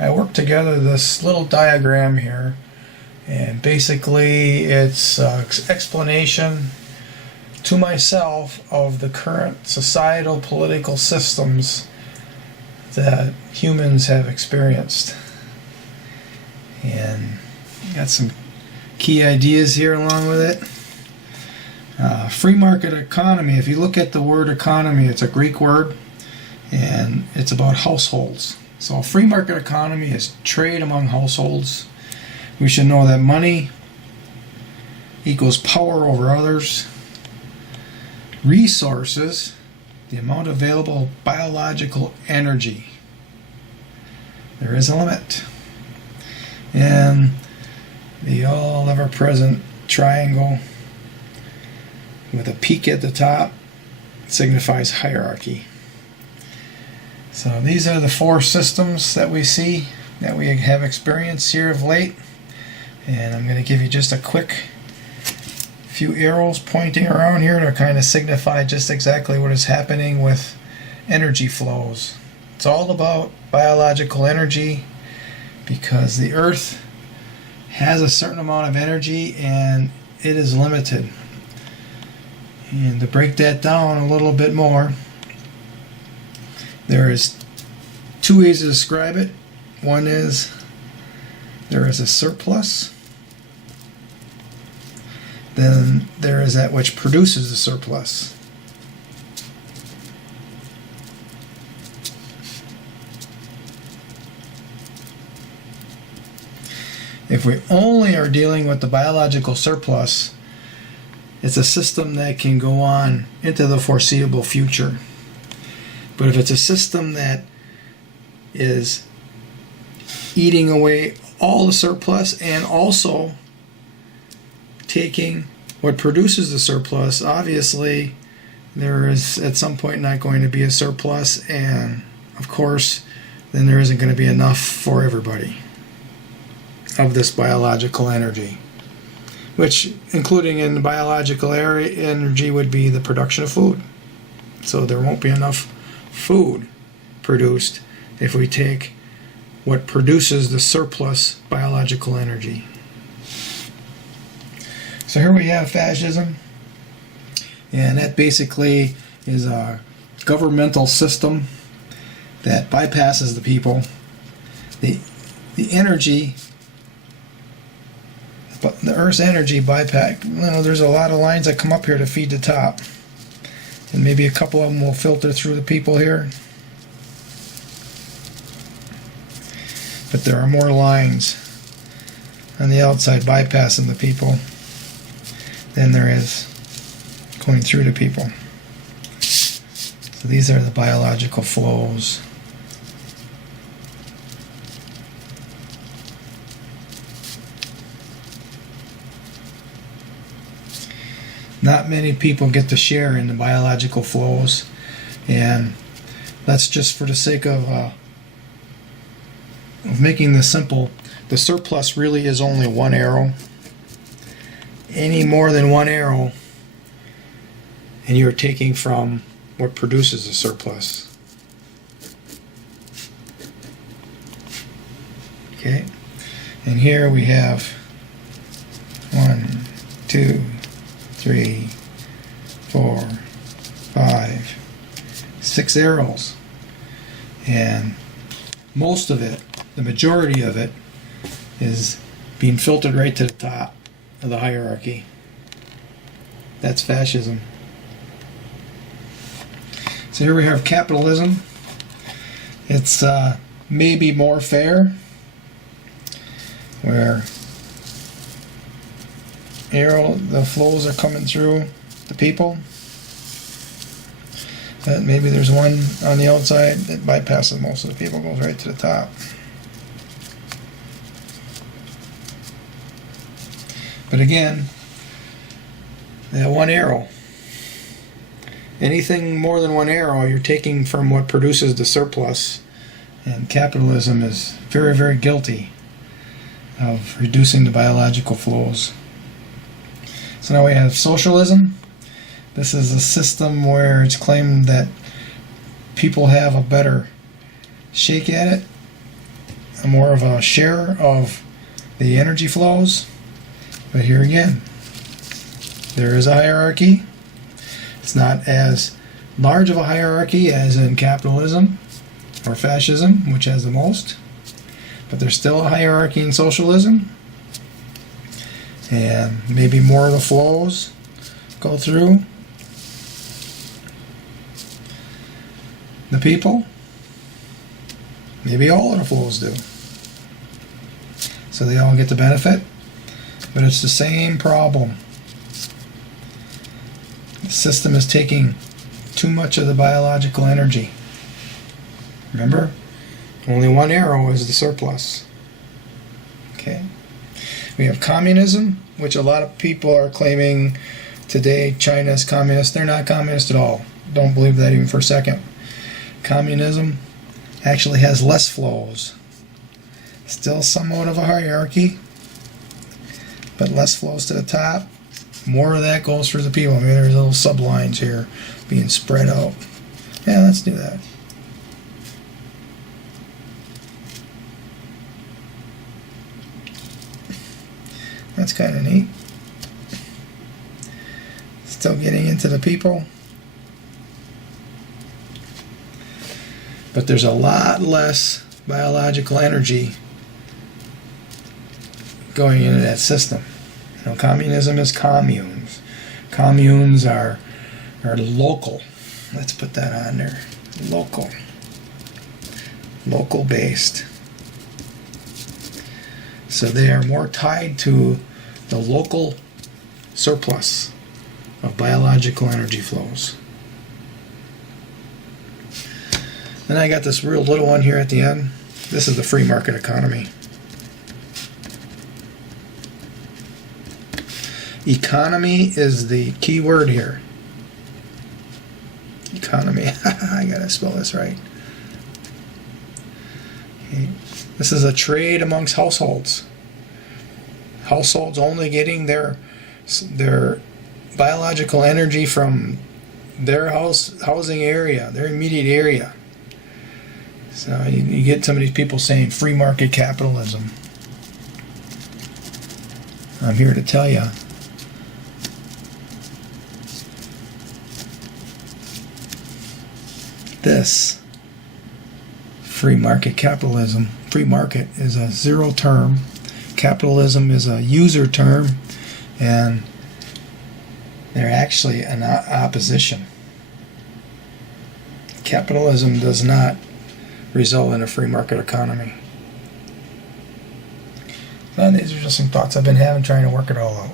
I worked together this little diagram here, and basically it's explanation to myself of the current societal political systems that humans have experienced. And got some key ideas here along with it. Free market economy, if you look at the word economy, it's a Greek word and it's about households. So a free market economy is trade among households. We should know that money equals power over others. Resources, the amount of available biological energy. There is a limit. And the all ever present triangle with a peak at the top signifies hierarchy. So these are the four systems that we see, that we have experienced here of late. And I'm going to give you just a quick few arrows pointing around here to kind of signify just exactly what is happening with energy flows. It's all about biological energy, because the Earth has a certain amount of energy and it is limited. And to break that down a little bit more, there is two ways to describe it. One is there is a surplus. Then there is that which produces the surplus. If we only are dealing with the biological surplus, it's a system that can go on into the foreseeable future. But if it's a system that is eating away all the surplus and also taking what produces the surplus, obviously there is at some point not going to be a surplus, and of course then there isn't going to be enough for everybody of this biological energy, which including in the biological energy would be the production of food. So there won't be enough food produced if we take what produces the surplus biological energy. So here we have fascism, and that basically is a governmental system that bypasses the people. The energy, but the Earth's energy bypass, there's a lot of lines that come up here to feed the top, and maybe a couple of them will filter through the people here, but there are more lines on the outside bypassing the people than there is going through the people. So these are the biological flows. Not many people get to share in the biological flows, and that's just for the sake of making this simple. The surplus really is only one arrow. Any more than one arrow and you're taking from what produces the surplus. Okay, and here we have 1, 2, 3, 4, 5, 6 arrows, and most of it, the majority of it, is being filtered right to the top of the hierarchy. That's fascism. So here we have capitalism. It's maybe more fair, where the flows are coming through the people. Maybe there's one on the outside that bypasses most of the people, goes right to the top. But again, that one arrow. Anything more than one arrow, you're taking from what produces the surplus. And capitalism is very, very guilty of reducing the biological flows. So now we have socialism. This is a system where it's claimed that people have a better shake at it. more of a share of the energy flows. But here again, there is a hierarchy. It's not as large of a hierarchy as in capitalism or fascism, which has the most. But there's still a hierarchy in socialism. And maybe more of the flows go through the people. Maybe all of the flows do. So they all get the benefit. But it's the same problem. The system is taking too much of the biological energy. Remember? Only one arrow is the surplus. Okay. We have communism, which a lot of people are claiming today China is communist. They're not communist at all. Don't believe that even for a second. Communism actually has less flows. Still somewhat of a hierarchy, but less flows to the top. More of that goes for the people. Maybe there's little sublines here being spread out. Yeah, let's do that. That's kind of neat. Still getting into the people. But there's a lot less biological energy going into that system. You know, communism is communes. Communes are local. Let's put that on there. Local. Local based. So they are more tied to the local surplus of biological energy flows. Then I got this real little one here at the end. This is the free market economy. Economy is the key word here. Economy. I gotta spell this right. Okay. This is a trade amongst households. Households only getting their biological energy from their housing area, their immediate area. So you get some of these people saying free market capitalism. I'm here to tell you, this free market capitalism, free market is a zero term, capitalism is a user term, and they're actually an opposition. Capitalism does not result in a free market economy. So these are just some thoughts I've been having trying to work it all out.